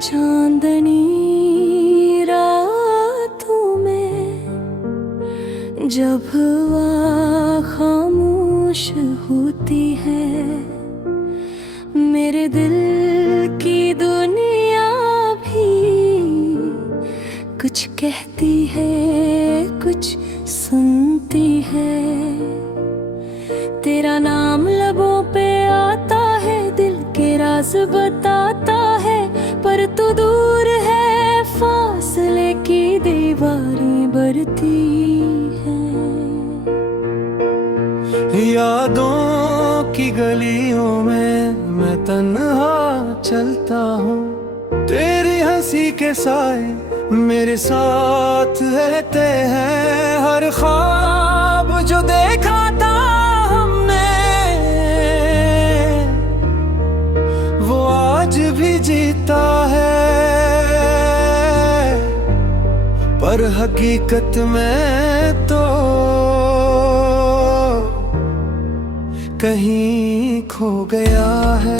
चांदनी रातों में जब हवा खामोश होती है, मेरे दिल की दुनिया भी कुछ कहती है, कुछ सुनती है। तेरा नाम लबों पे आता है, दिल के राज बताता है, पर तू दूर है, फासले की दीवारें बरती हैं। यादों की गलियों में मैं तन्हा चलता हूँ, तेरी हंसी के साए मेरे साथ रहते हैं। हर ख्वाब जो देखा था हमने वो आज भी जीता है, पर हकीकत में तो कहीं खो गया है।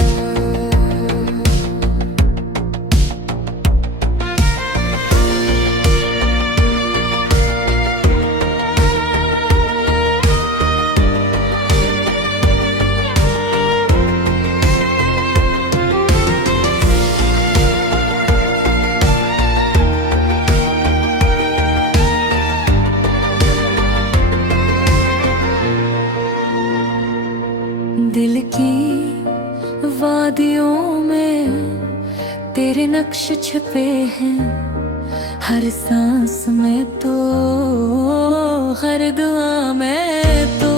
दिल की वादियों में तेरे नक्श छिपे हैं, हर सांस में तो, हर दुआ में तो।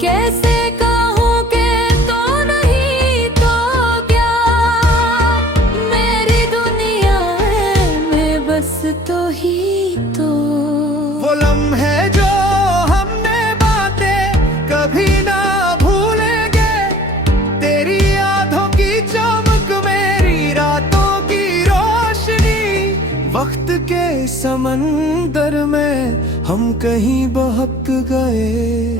कैसे कहूँ कि तो नहीं तो क्या, मेरी दुनिया में बस तो ही तो। वो लम्हे जो कभी ना भूलेंगे, तेरी यादों की चमक, मेरी रातों की रोशनी। वक्त के समंदर में हम कहीं बहक गए,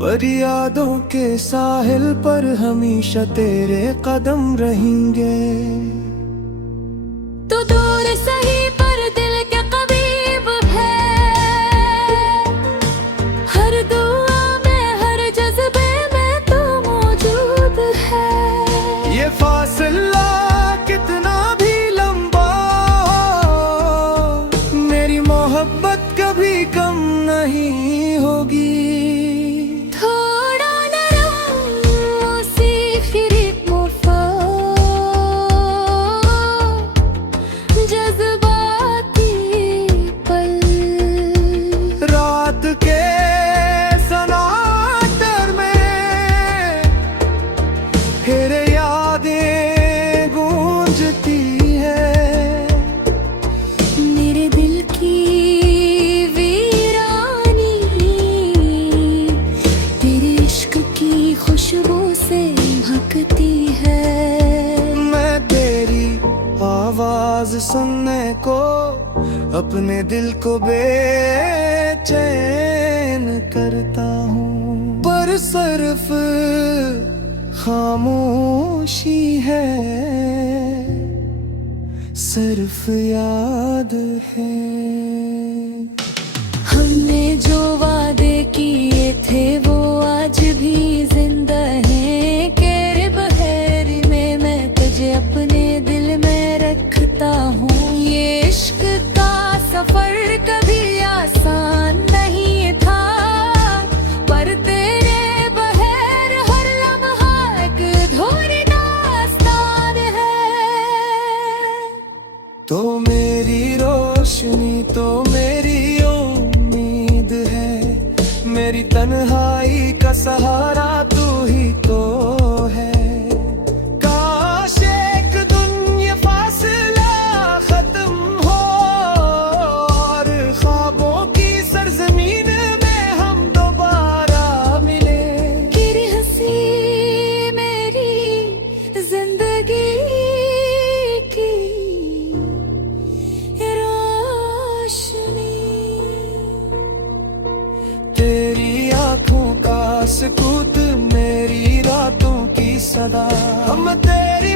पर यादों के साहिल पर हमेशा तेरे कदम रहेंगे। तो दूर सही पर दिल के करीब है, हर दुआ फासला कितना भी लंबा, मेरी मोहब्बत कभी कम नहीं होगी। थोड़ा नरम सी फिर मुफा, जज्बाती पल, रात के सन्नाटे में फिर यादें गूंजती है। मेरे दिल की वीरानी तेरे इश्क की खुशबू से महकती है। मैं तेरी आवाज सुनने को अपने दिल को बेचैन करता हूँ, पर सिर्फ खामोशी है, सिर्फ याद है। हमने जो वादे किए थे वो आज भी जिंदा हैं, केरे बहर में मैं तुझे अपने दिल में रखता हूँ। ये इश्क का सफर कभी आसान नहीं था, पर तेरे बहर हर लम्हा एक अधूरी दास्तान है। तो मेरी रोशनी, तो मेरी उम्मीद है, मेरी तन्हाई का सहारा तू ही तो है। काश एक दिन ये फासला खत्म हो और ख्वाबों की सरजमीन में हम दोबारा मिले। तेरी हंसी मेरी जिंदगी की रोशनी, तेरी आंखों का सुकूत, मेरी रातों की सदा। हम तेरी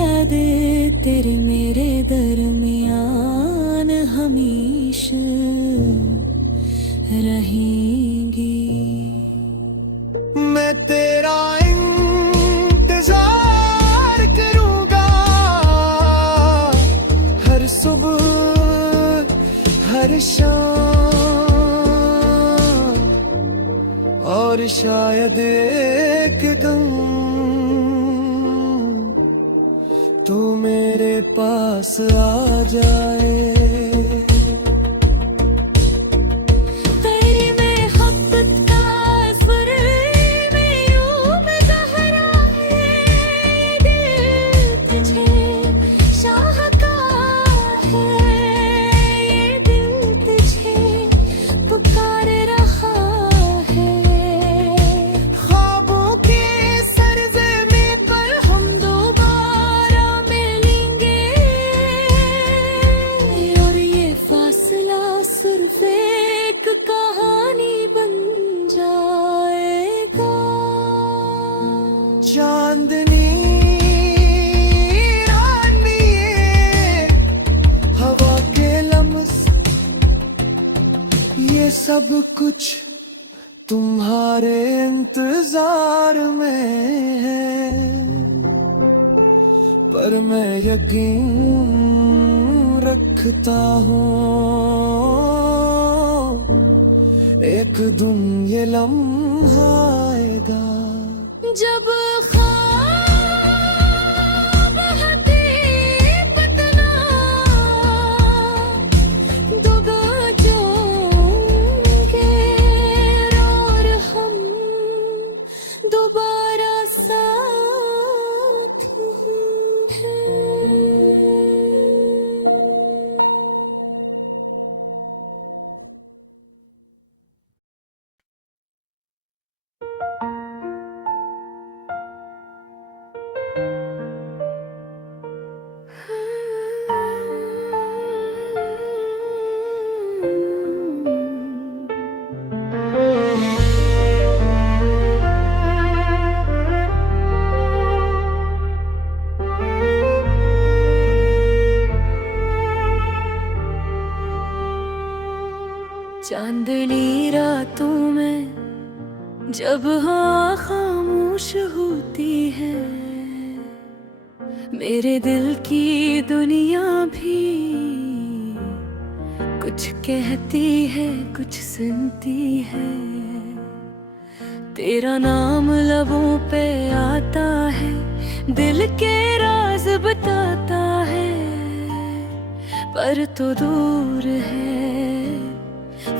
यादें तेरे मेरे दरमियान हमेशा रहेंगी। मैं तेरा इंतजार करूंगा हर सुबह हर शाम, और शायद एक दिन तू मेरे पास आ जाए। चांदनी रानी हवा के लम्स, ये सब कुछ तुम्हारे इंतजार में है। पर मैं यकीन रखता हूँ एक दिन ये लम्हा आएगा जब ख्वाब हकीकत ना दो बजोगे और हम दोबारा साथ होंगे। चांदनी रातों में जब हाँ खामोश होती है, मेरे दिल की दुनिया भी कुछ कहती है कुछ सुनती है। तेरा नाम लबों पे आता है, दिल के राज बताता है, पर तो दूर है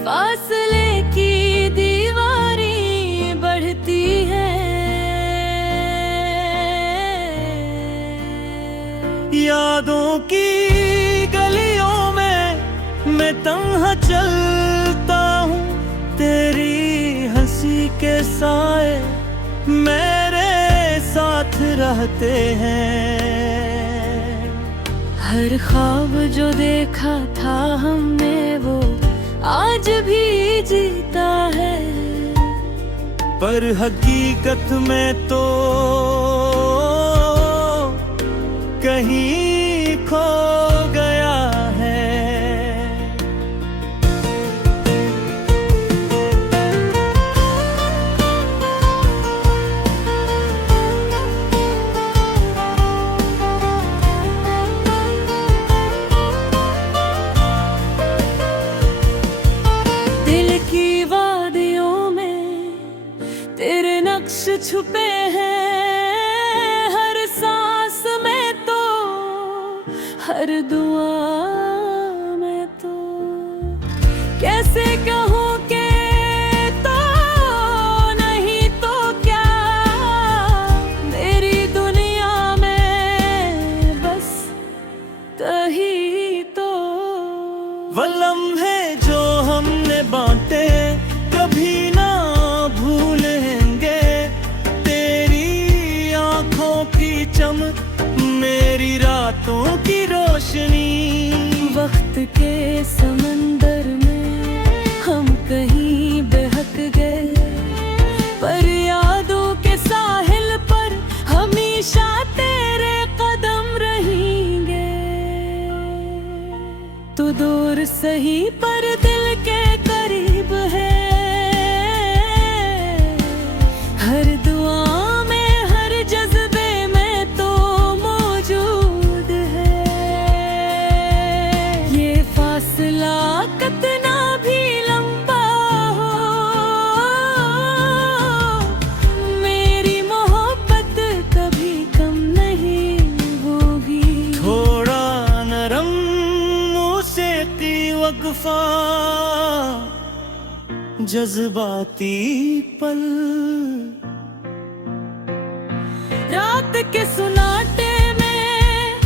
फासले की दीवारी बढ़ती है। यादों की गलियों में मैं तन्हा चलता हूँ, तेरी हंसी के साए मेरे साथ रहते हैं। हर ख्वाब जो देखा था हमने वो आज भी जीता है, पर हकीकत में तो कहीं खो गया है। छुपे हैं हर सांस में तो, हर दुआ में तो। कैसे कहूँ के तो नहीं तो क्या, मेरी दुनिया में बस तही तो। वो लम्हे जो हमने बांटे कभी ना भूलेंगे, की चमक मेरी रातों की रोशनी। वक्त के समंदर में हम कहीं बहक गए, पर यादों के साहिल पर हमेशा तेरे कदम दूर सही पर दिल के करीब है, हर दुआ में हर जज्बे में तो मौजूद है। ये फासला कितना भी लंबा हो, मेरी मोहब्बत कभी कम नहीं होगी। थोड़ा नरम मौसीकी वक्फा, जज्बाती पल, रात के सुनाटे में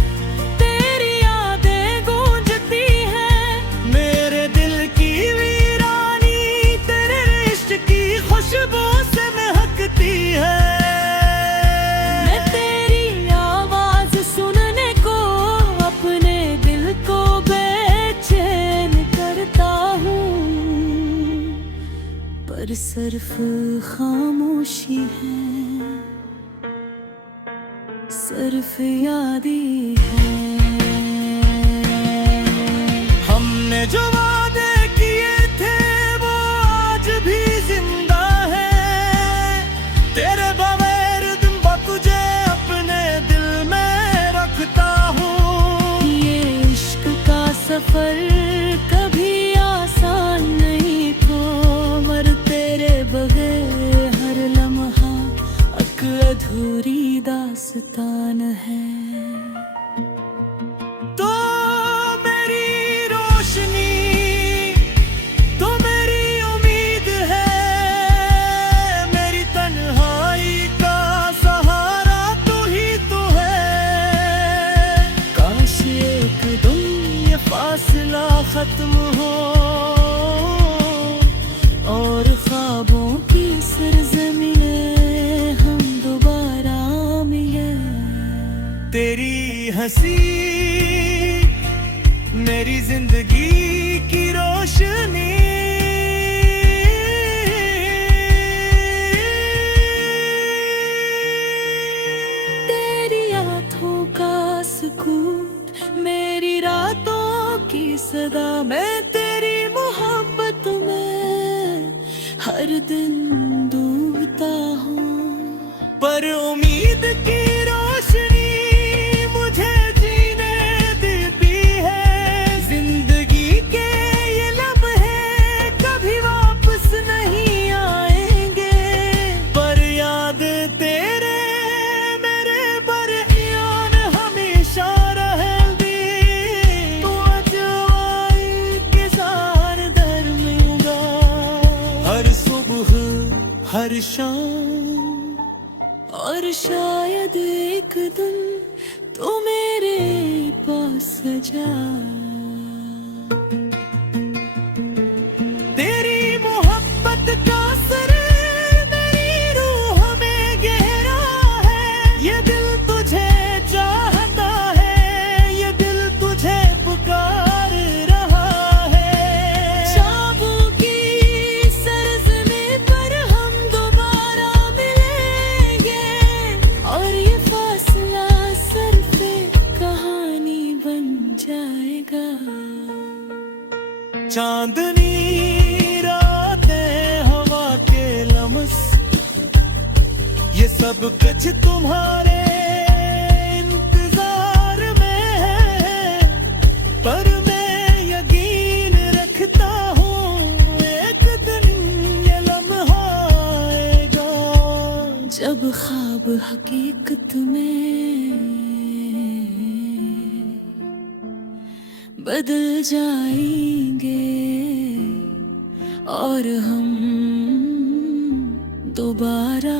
तेरी यादें गूंजती हैं, मेरे दिल की वीरानी तेरे इश्क की खुशबू से महकती है। मैं तेरी आवाज सुनने को अपने दिल को बेचैन करता हूँ, पर सिर्फ खामोशी है, सिर्फ याद ही है। हमने जो वादे किए थे वो आज भी जिंदा है, तेरे बगैर दिन ब तुझे अपने दिल में रखता हूँ। ये इश्क का सफर कभी आसान नहीं था, मर तेरे बगैर हर लम्हा एक अधूरी दास्तान है। तो मेरी रोशनी, तो मेरी उम्मीद है, मेरी तन्हाई का सहारा तू ही तो है। काश एक दिन ये फासला खत्म हो और ख्वाबों की सरज़मीं हम दोबारा मिले। तेरी हंसी मेरी जिंदगी की रोशनी, तेरी आँखों का सुकून मेरी रातों की सदा, मैं तेरी मोहब्बत में हर दिन डूबता हूँ। पर उम्मीद की रोशनी मुझे जीने देती है। जिंदगी के ये लम्हे कभी वापस नहीं आएंगे, पर याद तेरे मेरे पर यान हमेशा रहेगी। तू अजवाई के सार दर मिलूंगा, हर सुबह हर शाम, और शायद एक दिन तू मेरे पास जा। तेरी मोहब्बत का असर मेरी रूह में गहरा है। ये दिल तुझे चाहता है, ये दिल तुझे पुकार रहा है। ख्वाबों की सरज़मीं पर हम दोबारा मिलेंगे, और ये फासला सिर्फ एक कहानी बन जाएगा। चांदनी रातें हवा के लमस, ये सब कुछ तुम्हारे इंतजार में है। पर मैं यकीन रखता हूँ एक दिन ये लम्हा आएगा, जब ख्वाब हकीकत में बदल जाएंगे, और हम दोबारा